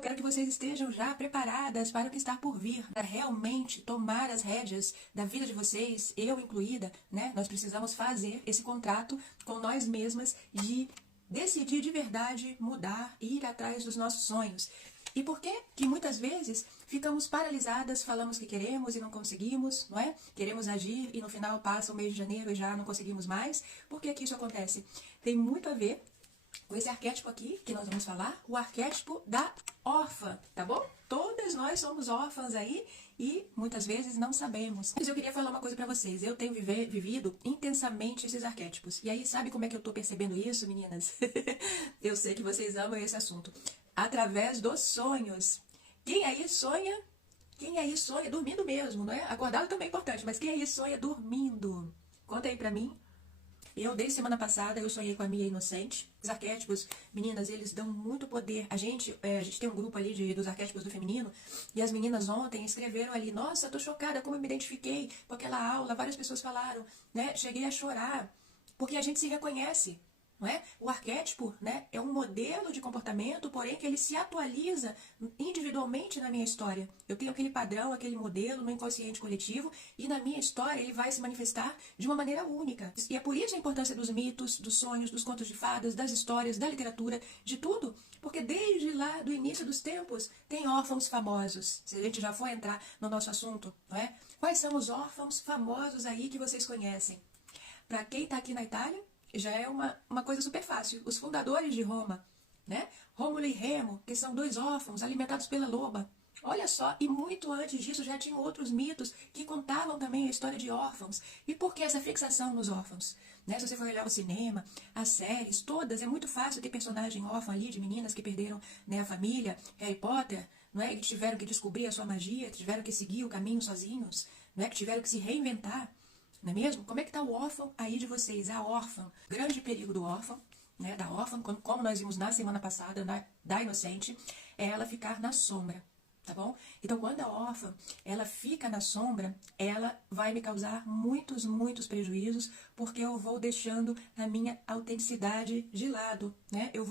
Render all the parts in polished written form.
eu quero que vocês estejam já preparadas para o que está por vir, para realmente tomar as rédeas da vida de vocês, eu incluída, né? Nós precisamos fazer esse contrato com nós mesmas de decidir de verdade mudar e ir atrás dos nossos sonhos. E por que que muitas vezes ficamos paralisadas, falamos que queremos e não conseguimos, não é? Queremos agir e no final passa o mês de janeiro e já não conseguimos mais. Por que que isso acontece? Tem muito a ver com esse arquétipo aqui que nós vamos falar, o arquétipo da órfã, tá bom? Todas nós somos órfãs aí e muitas vezes não sabemos. Mas eu queria falar uma coisa pra vocês. Eu tenho vivido intensamente esses arquétipos. E aí, sabe como é que eu tô percebendo isso, meninas? Eu sei que vocês amam esse assunto. Através dos sonhos. Quem aí sonha? Quem aí sonha dormindo mesmo, não é? Acordado também é importante, mas quem aí sonha dormindo? Conta aí pra mim. Eu, desde semana passada, eu sonhei com a Mia Inocente. Os arquétipos, meninas, eles dão muito poder. A gente tem um grupo ali dos arquétipos do feminino, e as meninas ontem escreveram ali, nossa, tô chocada como eu me identifiquei com aquela aula, várias pessoas falaram, né? Cheguei a chorar, porque a gente se reconhece. Não é? O arquétipo, né, é um modelo de comportamento, porém que ele se atualiza individualmente na minha história. Eu tenho aquele padrão, aquele modelo no inconsciente coletivo e na minha história ele vai se manifestar de uma maneira única. E é por isso a importância dos mitos, dos sonhos, dos contos de fadas, das histórias, da literatura, de tudo. Porque desde lá do início dos tempos tem órfãos famosos. Se a gente já for entrar no nosso assunto, não é? Quais são os órfãos famosos aí que vocês conhecem? Para quem está aqui na Itália, já é uma coisa super fácil. Os fundadores de Roma, né? Rômulo e Remo, que são dois órfãos alimentados pela loba. Olha só, e muito antes disso já tinham outros mitos que contavam também a história de órfãos. E por que essa fixação nos órfãos? Né? Se você for olhar o cinema, as séries, todas, é muito fácil ter personagem órfão ali, de meninas que perderam, né, a família, Harry Potter, não é? Que tiveram que descobrir a sua magia, que tiveram que seguir o caminho sozinhos, não é? Que tiveram que se reinventar. Não é mesmo? Como é que está o órfão aí de vocês? A órfã, grande perigo do órfão, né, da órfã, como nós vimos na semana passada, da inocente, é ela ficar na sombra, tá bom? Então, quando a órfã, ela fica na sombra, ela vai me causar muitos, muitos prejuízos, porque eu vou deixando a minha autenticidade de lado, né? Eu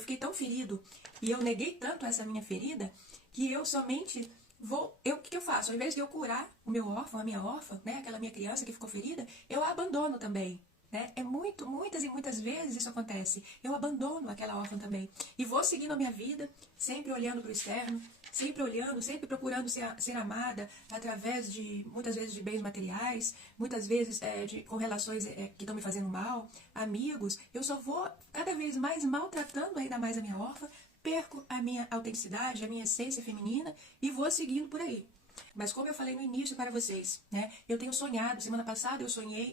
fiquei tão ferido, e eu neguei tanto essa minha ferida, que eu somente... o que eu faço? Ao invés de eu curar o meu órfão, a minha órfã, né, aquela minha criança que ficou ferida, eu a abandono também. Né? Muitas e muitas vezes isso acontece. Eu abandono aquela órfã também. E vou seguindo a minha vida, sempre olhando para o externo, sempre olhando, sempre procurando ser amada através de, muitas vezes, de bens materiais, muitas vezes com relações que estão me fazendo mal, amigos. Eu só vou cada vez mais maltratando ainda mais a minha órfã, perco a minha autenticidade, a minha essência feminina e vou seguindo por aí. Mas como eu falei no início para vocês, né? Eu tenho sonhado, semana passada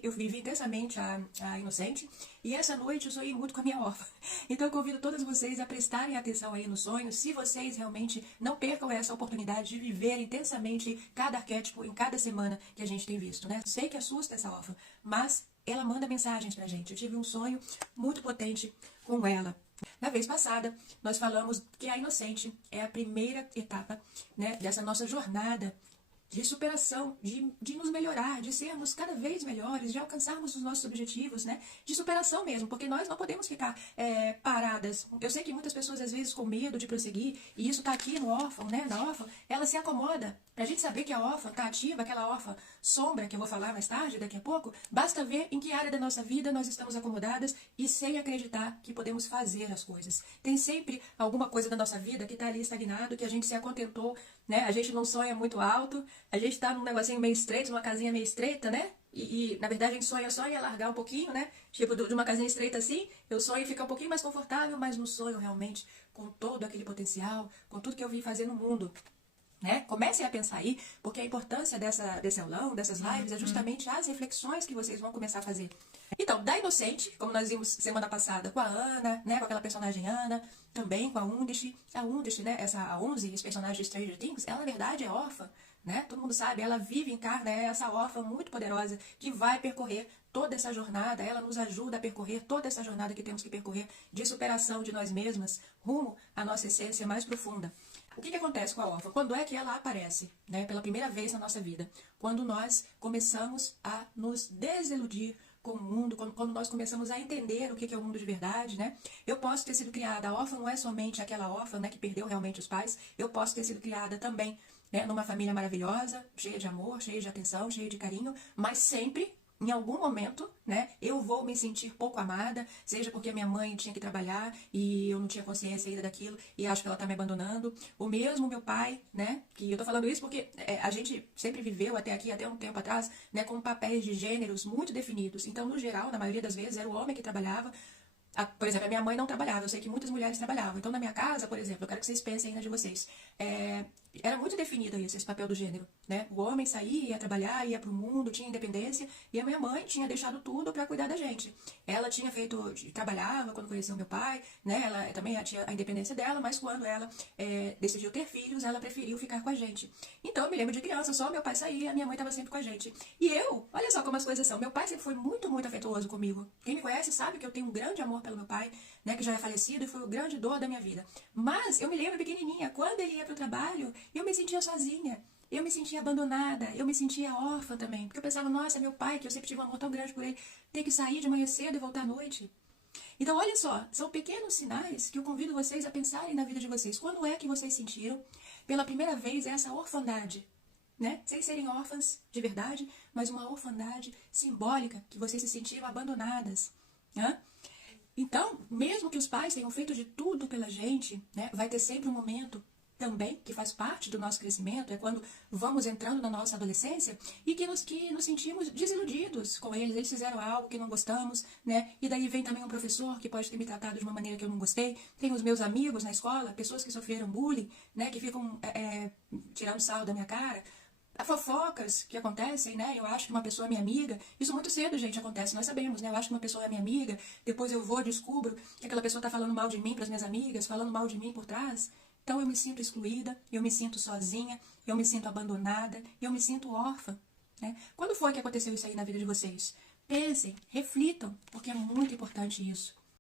eu vivi intensamente a inocente e essa noite eu sonhei muito com a minha órfã. Então eu convido todas vocês a prestarem atenção aí nos sonhos, se vocês realmente não percam essa oportunidade de viver intensamente cada arquétipo em cada semana que a gente tem visto, né? Sei que assusta essa órfã, mas ela manda mensagens pra gente. Eu tive um sonho muito potente com ela. Na vez passada, nós falamos que a inocente é a primeira etapa, né, dessa nossa jornada de superação, de nos melhorar, de sermos cada vez melhores, de alcançarmos os nossos objetivos, né? De superação mesmo, porque nós não podemos ficar paradas. Eu sei que muitas pessoas, às vezes, com medo de prosseguir, e isso tá aqui no órfão, né? Na órfã, ela se acomoda. Pra gente saber que a órfã tá ativa, aquela órfã sombra, que eu vou falar mais tarde, daqui a pouco, basta ver em que área da nossa vida nós estamos acomodadas e sem acreditar que podemos fazer as coisas. Tem sempre alguma coisa da nossa vida que tá ali estagnado, que a gente se acontentou, né? A gente não sonha muito alto, a gente tá num negocinho meio estreito, numa casinha meio estreita, né? E na verdade a gente sonha só em alargar um pouquinho, né? Tipo, de uma casinha estreita assim, eu sonho em ficar um pouquinho mais confortável, mas não sonho realmente com todo aquele potencial, com tudo que eu vim fazer no mundo. Né? Comecem a pensar aí, porque a importância desse aulão, dessas lives, é justamente as reflexões que vocês vão começar a fazer. Então, da inocente, como nós vimos semana passada com a Ana, né, com aquela personagem Ana, também com a Undici, né, a 11, esse personagem de Stranger Things, ela na verdade é órfã, né? Todo mundo sabe, ela vive, encarna essa órfã muito poderosa que vai percorrer toda essa jornada, ela nos ajuda a percorrer toda essa jornada que temos que percorrer de superação de nós mesmas, rumo à nossa essência mais profunda. O que acontece com a órfã? Quando é que ela aparece, né, pela primeira vez na nossa vida? Quando nós começamos a nos desiludir com o mundo, quando nós começamos a entender o que é o mundo de verdade, né? Eu posso ter sido criada, a órfã não é somente aquela órfã, né, que perdeu realmente os pais, eu posso ter sido criada também, né, numa família maravilhosa, cheia de amor, cheia de atenção, cheia de carinho, mas sempre, em algum momento, né, eu vou me sentir pouco amada, seja porque minha mãe tinha que trabalhar e eu não tinha consciência ainda daquilo e acho que ela tá me abandonando. O mesmo meu pai, né, que eu tô falando isso porque a gente sempre viveu até aqui, até um tempo atrás, né, com papéis de gêneros muito definidos. Então, no geral, na maioria das vezes, era o homem que trabalhava. Por exemplo, a minha mãe não trabalhava, eu sei que muitas mulheres trabalhavam. Então, na minha casa, por exemplo, eu quero que vocês pensem ainda de vocês. Era muito definido isso, esse papel do gênero, né? O homem saía, ia trabalhar, ia pro mundo, tinha independência, e a minha mãe tinha deixado tudo para cuidar da gente. Ela tinha trabalhava quando conheceu meu pai, né? Ela também tinha a independência dela, mas quando ela decidiu ter filhos, ela preferiu ficar com a gente. Então, eu me lembro de criança, só meu pai saía, a minha mãe estava sempre com a gente. E eu, olha só como as coisas são, meu pai sempre foi muito, muito afetuoso comigo. Quem me conhece sabe que eu tenho um grande amor pelo meu pai, né? Que já é falecido e foi o grande dor da minha vida. Mas eu me lembro pequenininha, quando ele ia pro trabalho, eu me sentia sozinha, eu me sentia abandonada, eu me sentia órfã também, porque eu pensava, nossa, meu pai, que eu sempre tive um amor tão grande por ele, ter que sair de manhã cedo e voltar à noite. Então, olha só, são pequenos sinais que eu convido vocês a pensarem na vida de vocês. Quando é que vocês sentiram, pela primeira vez, essa orfandade, né? Sem serem órfãs de verdade, mas uma orfandade simbólica, que vocês se sentiram abandonadas, né? Então, mesmo que os pais tenham feito de tudo pela gente, né, vai ter sempre um momento também, que faz parte do nosso crescimento, é quando vamos entrando na nossa adolescência e que nos sentimos desiludidos com eles fizeram algo que não gostamos, né? E daí vem também um professor que pode ter me tratado de uma maneira que eu não gostei, tem os meus amigos na escola, pessoas que sofreram bullying, né? Que ficam tirando sarro da minha cara, fofocas que acontecem, né? Eu acho que uma pessoa é minha amiga. Isso muito cedo, gente, acontece. Nós sabemos, né? Eu acho que uma pessoa é minha amiga. Depois eu descubro que aquela pessoa tá falando mal de mim para as minhas amigas, falando mal de mim por trás. Então eu me sinto excluída, eu me sinto sozinha, eu me sinto abandonada, eu me sinto órfã, né? Quando foi que aconteceu isso aí na vida de vocês? Pensem, reflitam, porque é muito importante isso.